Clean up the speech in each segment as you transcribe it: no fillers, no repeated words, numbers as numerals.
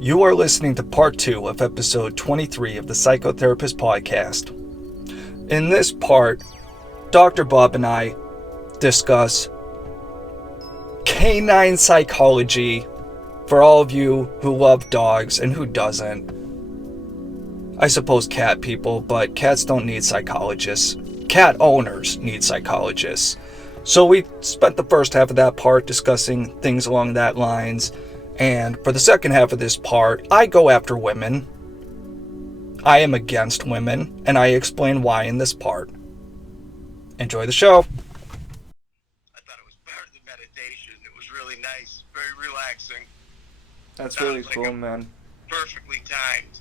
You are listening to part 2 of episode 23 of the Psychotherapist Podcast. In this part, Dr. Bob and I discuss canine psychology for all of you who love dogs and who doesn't. I suppose cat people, but cats don't need psychologists. Cat owners need psychologists. So we spent the first half of that part discussing things along that lines. And for the second half of this part, I go after women. I am against women, and I explain why in this part. Enjoy the show. I thought it was part of the meditation. It was really nice, very relaxing. That's really cool, man. Perfectly timed.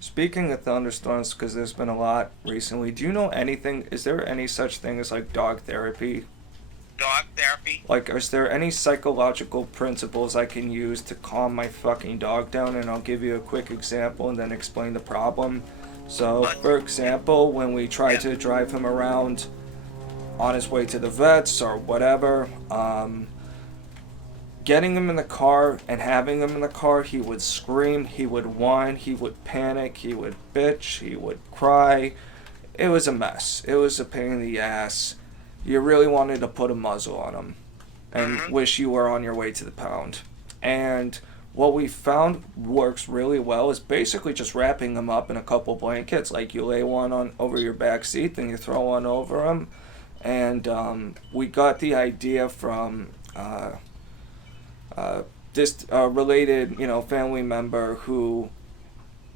Speaking of thunderstorms, because there's been a lot recently, do you know anything, is there any such thing as like dog therapy? Dog therapy? Like, is there any psychological principles I can use to calm my fucking dog down? And I'll give you a quick example and then explain the problem. So, for example, when we try to drive him around on his way to the vets or whatever, getting him in the car and having him in the car, he would scream, he would whine, he would panic, he would bitch, he would cry. It was a mess. It was a pain in the ass. You really wanted to put a muzzle on him and wish you were on your way to the pound. And what we found works really well is basically just wrapping them up in a couple blankets. Like you lay one on over your back seat, then you throw one over them. And we got the idea from this related, family member who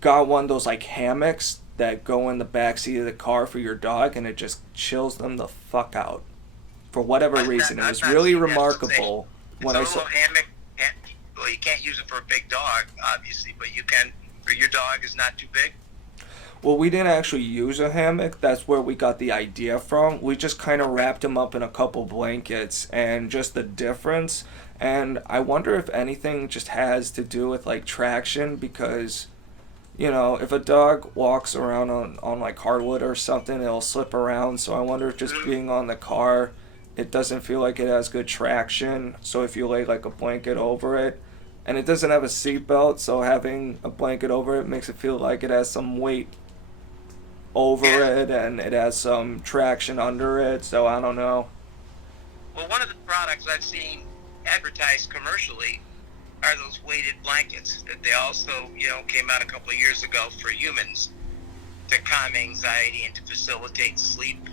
got one of those like hammocks that go in the back seat of the car for your dog, and it just chills them the fuck out for whatever reason. It was really remarkable when I saw. Hammock. Well, you can't use it for a big dog, obviously, but you can. For your dog is not too big. Well, we didn't actually use a hammock. That's where we got the idea from. We just kind of wrapped him up in a couple blankets, and just the difference. And I wonder if anything just has to do with like traction, because if a dog walks around on like hardwood or something, it'll slip around. So I wonder if just being on the car, it doesn't feel like it has good traction. So if you lay like a blanket over it, and it doesn't have a seatbelt, so having a blanket over it makes it feel like it has some weight over it, and it has some traction under it. So I don't know. Well, one of the products I've seen advertised commercially are those weighted blankets that they also, came out a couple of years ago for humans to calm anxiety and to facilitate sleep.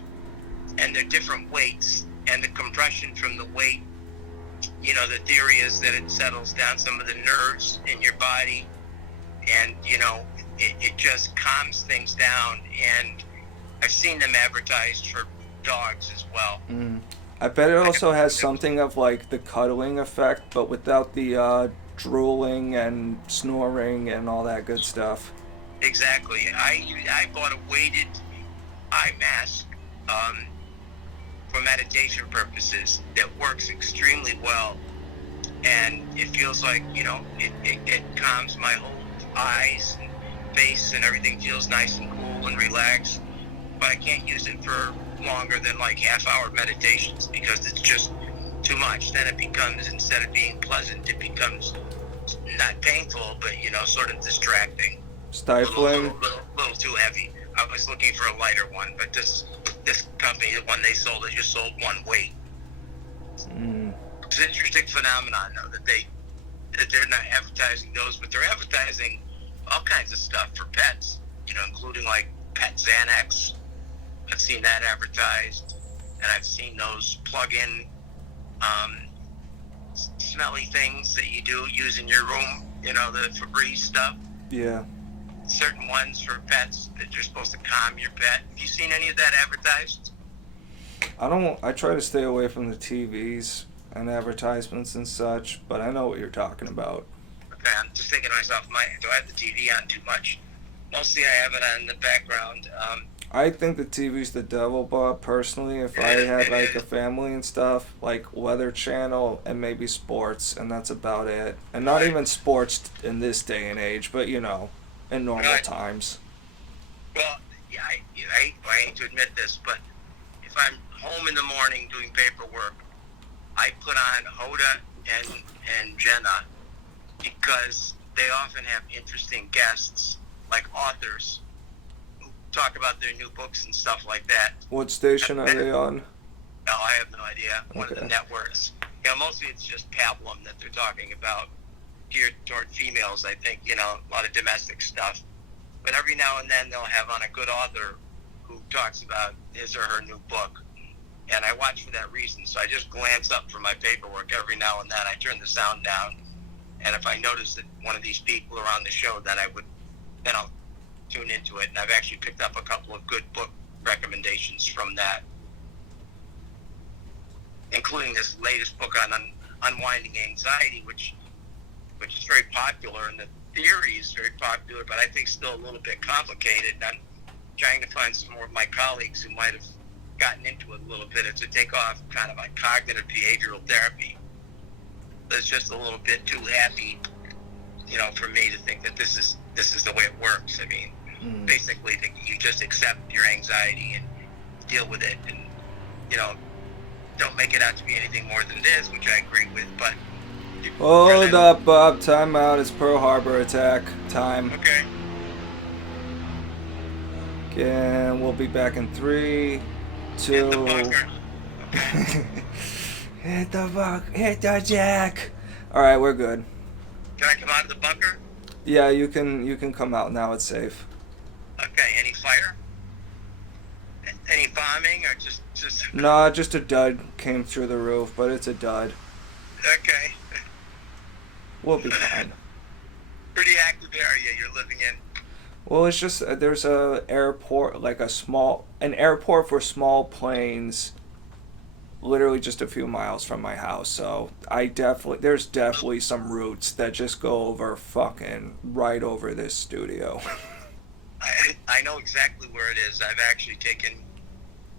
And they're different weights, and the compression from the weight, the theory is that it settles down some of the nerves in your body, and, it just calms things down. And I've seen them advertised for dogs as well. I bet it also has something of like the cuddling effect, but without the drooling and snoring and all that good stuff. Exactly. I bought a weighted eye mask for meditation purposes that works extremely well, and it feels like it calms my whole eyes and face, and everything feels nice and cool and relaxed. But I can't use it for longer than like half-hour meditations because it's just too much. Then it becomes, instead of being pleasant, it becomes not painful, but sort of distracting. Stifling. Little too heavy. I was looking for a lighter one, but this company, the one they just sold one weight. It's an interesting phenomenon, though, that they're not advertising those, but they're advertising all kinds of stuff for pets, including like Pet Xanax. I've seen that advertised, and I've seen those plug-in smelly things that you use in your room, the Febreze stuff. Yeah. Certain ones for pets that you're supposed to calm your pet. Have you seen any of that advertised? I try to stay away from the TVs and advertisements and such, but I know what you're talking about. Okay, I'm just thinking to myself, do I have the TV on too much? Mostly I have it on in the background. I think the TV's the devil, Bob, personally. If I had like a family and stuff, like Weather Channel and maybe sports, and that's about it. And not even sports in this day and age, but in normal times. Well, yeah, I hate to admit this, but if I'm home in the morning doing paperwork, I put on Hoda and Jenna because they often have interesting guests, like authors, who talk about their new books and stuff like that. What station are they on? No, I have no idea. One of the Okay. networks. Mostly it's just pablum that they're talking about, geared toward females, I think, a lot of domestic stuff. But every now and then they'll have on a good author who talks about his or her new book. And I watch for that reason. So I just glance up from my paperwork every now and then. I turn the sound down. And if I notice that one of these people are on the show, then I'll tune into it. And I've actually picked up a couple of good book recommendations from that, including this latest book on unwinding anxiety, which is very popular, and the theory is very popular, but I think still a little bit complicated. And I'm trying to find some more of my colleagues who might have gotten into it a little bit to take off kind of like cognitive behavioral therapy. It's just a little bit too happy, for me to think that this is the way it works. I mean, basically, you just accept your anxiety and deal with it, and don't make it out to be anything more than it is, which I agree with. But Hold up, Bob. Time out. It's Pearl Harbor attack time. Okay. And we'll be back in 3, 2. Hit the bunker. Okay. Hit the jack. All right, we're good. Can I come out of the bunker? Yeah, you can come out now. It's safe. Okay. Any fire? Any bombing, or just? Nah, just a dud came through the roof, but it's a dud. Okay. We'll be fine. Pretty active area you're living in. Well, it's just there's a airport, like an airport for small planes, literally just a few miles from my house. So there's definitely some routes that just go over fucking right over this studio. I know exactly where it is. I've actually taken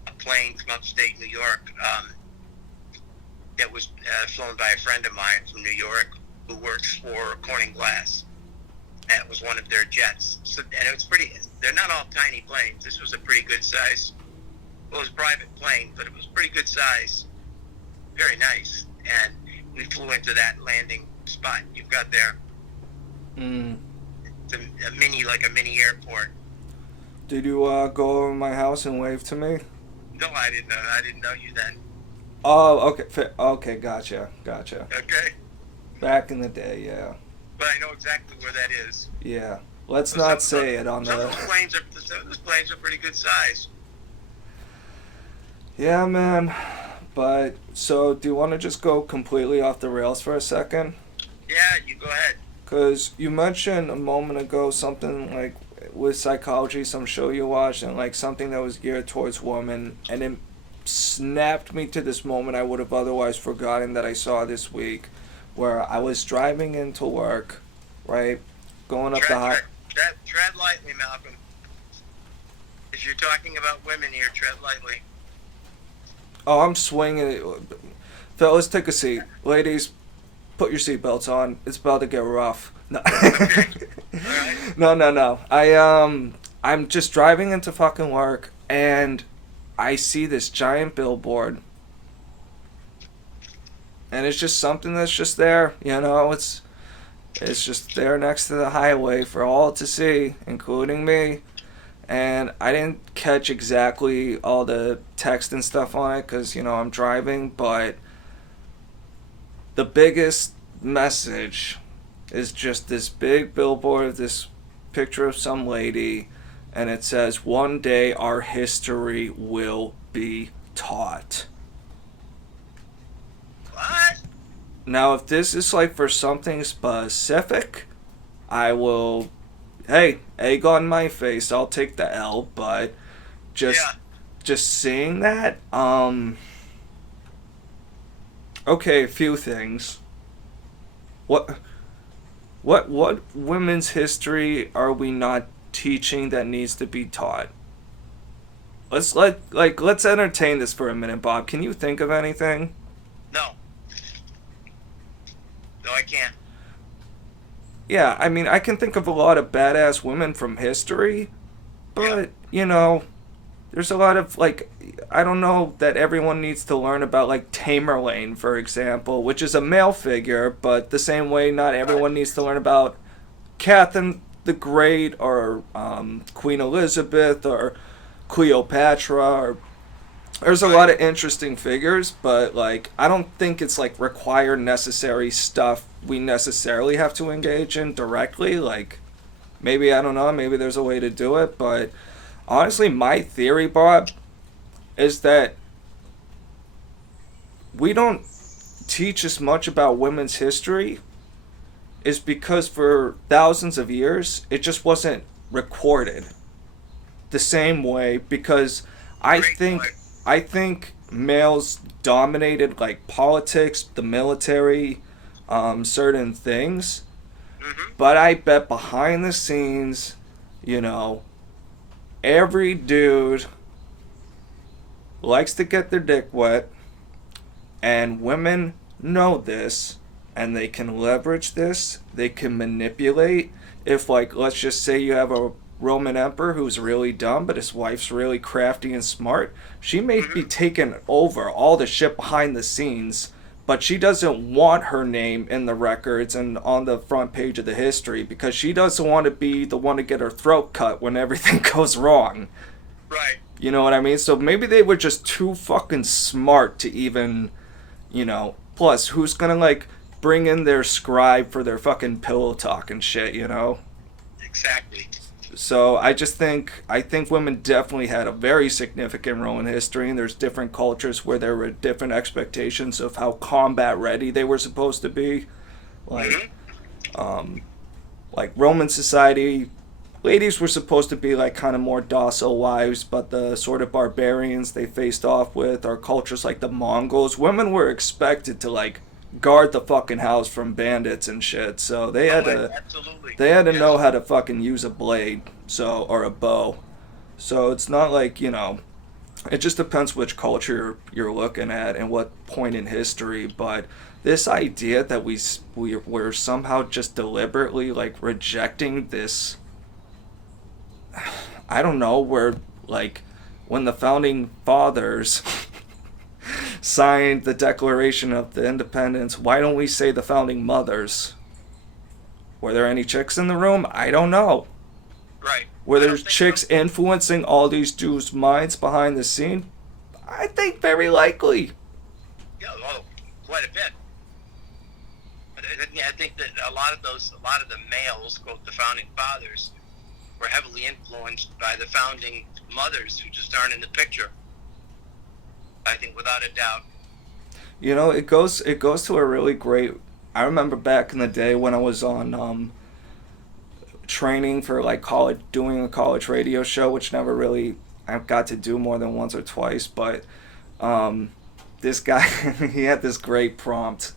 a plane from upstate New York that was flown by a friend of mine from New York who works for Corning Glass. And it was one of their jets. So, and it was they're not all tiny planes. This was a pretty good size. Well, it was a private plane, but it was pretty good size. Very nice. And we flew into that landing spot you've got there. It's a mini airport. Did you go over my house and wave to me? No, I didn't know. I didn't know you then. Oh, okay. Okay, gotcha. Okay. Back in the day, yeah. But I know exactly where that is. Yeah. Let's not say it on some the... of those planes are pretty good size. Yeah, man. But, so, do you want to just go completely off the rails for a second? Yeah, you go ahead. Because you mentioned a moment ago something like with psychology, some show you watched, and like something that was geared towards women, and it snapped me to this moment I would have otherwise forgotten that I saw this week, where I was driving into work, right, going up the high... Tread lightly, Malcolm. If you're talking about women here, tread lightly. Oh, I'm swinging it. Fellas, take a seat. Ladies, put your seatbelts on. It's about to get rough. No. Okay. All right. No. I'm just driving into fucking work, and I see this giant billboard. And it's just something that's just there, it's just there next to the highway for all to see, including me. And I didn't catch exactly all the text and stuff on it because, I'm driving, but the biggest message is just this big billboard of this picture of some lady, and it says, "One day our history will be taught." What? Now, if this is like for something specific, I will, hey, egg on my face, I'll take the L, but just seeing that, okay, a few things. What women's history are we not teaching that needs to be taught? Let's entertain this for a minute, Bob. Can you think of anything? No. No, I can't. Yeah, I mean, I can think of a lot of badass women from history, but, there's a lot of, I don't know that everyone needs to learn about, Tamerlane, for example, which is a male figure, but the same way not everyone needs to learn about Catherine the Great or Queen Elizabeth or Cleopatra or there's a lot Right. of interesting figures, but like I don't think it's like required necessary stuff we necessarily have to engage in directly. Like maybe I don't know, maybe there's a way to do it, but honestly my theory, Bob, is that we don't teach as much about women's history is because for thousands of years it just wasn't recorded the same way because I Great point. think I think males dominated like politics, the military, certain things. Hmm. But I bet behind the scenes, you know, every dude likes to get their dick wet, and women know this, and they can leverage this. They can manipulate. If like let's just say you have a Roman emperor who's really dumb, but his wife's really crafty and smart, she may be Hmm. taking over all the shit behind the scenes, but she doesn't want her name in the records and on the front page of the history because she doesn't want to be the one to get her throat cut when everything goes wrong. Right. You know what I mean? So maybe they were just too fucking smart to even, plus who's gonna like bring in their scribe for their fucking pillow talk and shit, you know? Exactly. So I think women definitely had a very significant role in history, and there's different cultures where there were different expectations of how combat ready they were supposed to be. Hmm. Like um, like Roman society, ladies were supposed to be like kind of more docile wives, but the sort of barbarians they faced off with, or cultures like the Mongols, women were expected to like guard the fucking house from bandits and shit. So they Oh, had to absolutely. they had to know Yes. how to fucking use a blade, so or a bow. So it's not like it just depends which culture you're looking at and what point in history. But this idea that we're somehow just deliberately like rejecting this, I don't know, where like when the founding fathers signed the Declaration of the Independence, why don't we say the founding mothers? Were there any chicks in the room? I don't know. Right. Were I there don't think so. chicks influencing all these dudes' minds behind the scene? I think very likely. Yeah. Oh, quite a bit. But I think that a lot of the males, quote the founding fathers, were heavily influenced by the founding mothers who just aren't in the picture. I think without a doubt. It goes to a really great. I remember back in the day when I was on training for like college, doing a college radio show, which never really I got to do more than once or twice. But um, this guy, he had this great prompt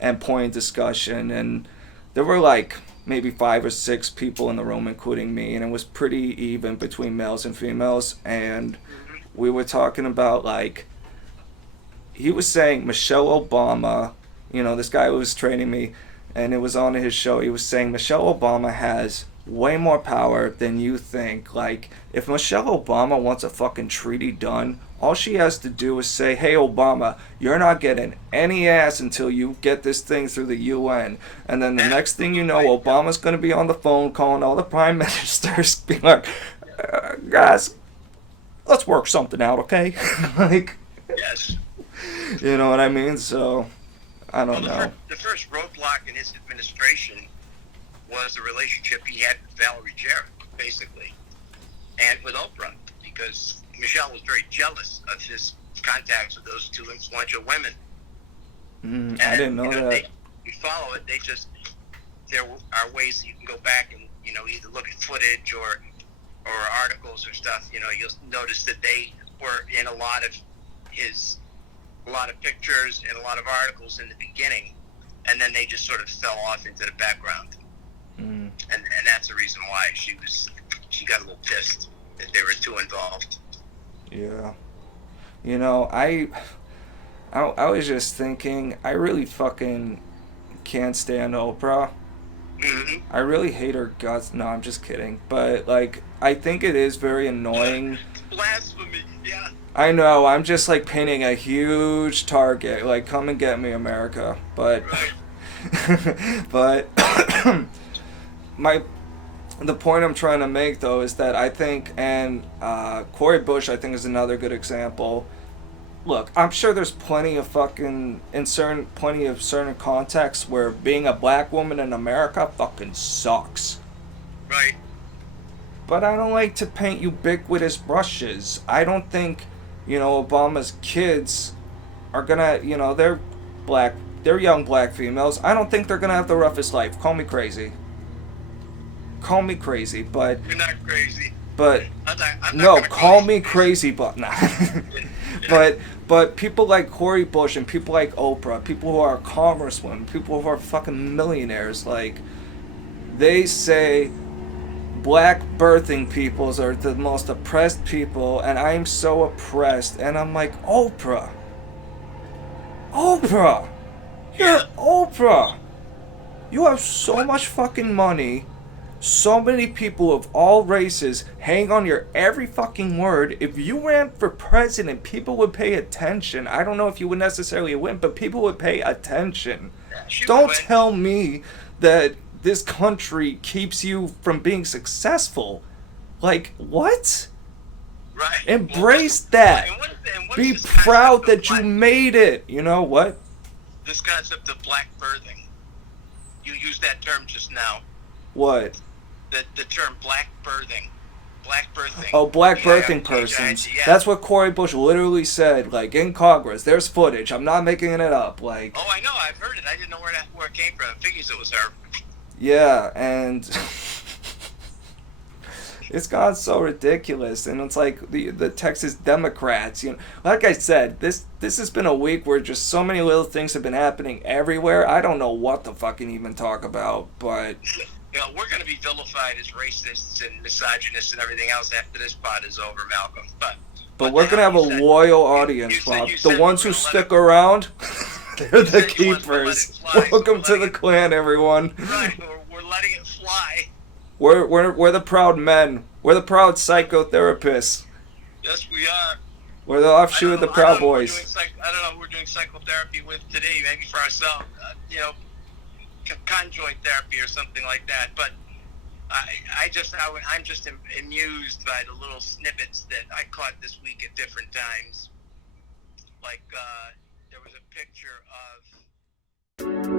and point discussion, and there were like maybe 5 or 6 people in the room, including me, and it was pretty even between males and females. And Hmm. we were talking about like he was saying Michelle Obama, this guy who was training me, and it was on his show. He was saying Michelle Obama has way more power than you think. Like, if Michelle Obama wants a fucking treaty done, all she has to do is say, hey, Obama, you're not getting any ass until you get this thing through the UN. And then the next thing you know, Absolutely. Obama's going to be on the phone calling all the prime ministers, being like, guys, let's work something out, okay? Like, Yes. you know what I mean? So, I Well, don't know. the first roadblock in his administration was the relationship he had with Valerie Jarrett, basically, and with Oprah, because Michelle was very jealous of his contacts with those two influential women. I And didn't know that. you follow it. They just there are ways you can go back and either look at footage or articles or stuff. You'll notice that they were in a lot of pictures and a lot of articles in the beginning, and then they just sort of fell off into the background. Mm, And that's the reason why she got a little pissed that they were too involved. yeah. I was just thinking, I really fucking can't stand Oprah. Hmm. I really hate her guts. No, I'm just kidding. But, like, I think it is very annoying. Blasphemy. Yeah. I know, I'm just, like, painting a huge target. Like, come and get me, America. But, Right. but, my the point I'm trying to make though is that I think, and Corey Bush I think is another good example. Look, I'm sure there's plenty of fucking plenty of certain contexts where being a black woman in America fucking sucks. Right. But I don't like to paint ubiquitous brushes. I don't think, Obama's kids are gonna, black, they're young black females. I don't think they're gonna have the roughest life. Call me crazy. Call me crazy, but. You're not crazy. But. I'm not No, call me crazy, crazy, but. Nah. But people like Cory Bush and people like Oprah, people who are congresswomen, people who are fucking millionaires, like, they say black birthing peoples are the most oppressed people, and I'm so oppressed, and I'm like, Oprah, you're Oprah, you have so much fucking money, so many people of all races hang on your every fucking word. If you ran for president, people would pay attention. I don't know if you would necessarily win, but people would pay attention. Don't tell me that this country keeps you from being successful. Like, what? Right. Embrace that. Be proud that you made it. You know what? This concept of black birthing. You used that term just now. What? The term black birthing. Black birthing. Oh, black birthing persons. Yeah. That's what Cory Bush literally said, like, in Congress. There's footage. I'm not making it up. Like. Oh, I know. I've heard it. I didn't know where it came from. I figures it was her. Yeah, and it's gone so ridiculous, and it's like the Texas Democrats, like I said, this has been a week where just so many little things have been happening everywhere. I don't know what to fucking even talk about, but we're going to be vilified as racists and misogynists and everything else after this pod is over, Malcolm. But we're going to have a loyal audience, Bob. The ones who stick around, they're the keepers. Welcome to the clan, everyone. Right, we're letting it fly. We're the proud men. We're the proud psychotherapists. Yes, we are. We're the offshoot of the Proud Boys. I don't know who we're doing psychotherapy with today. Maybe for ourselves, conjoint therapy or something like that. But I'm just amused by the little snippets that I caught this week at different times. Like there was a picture of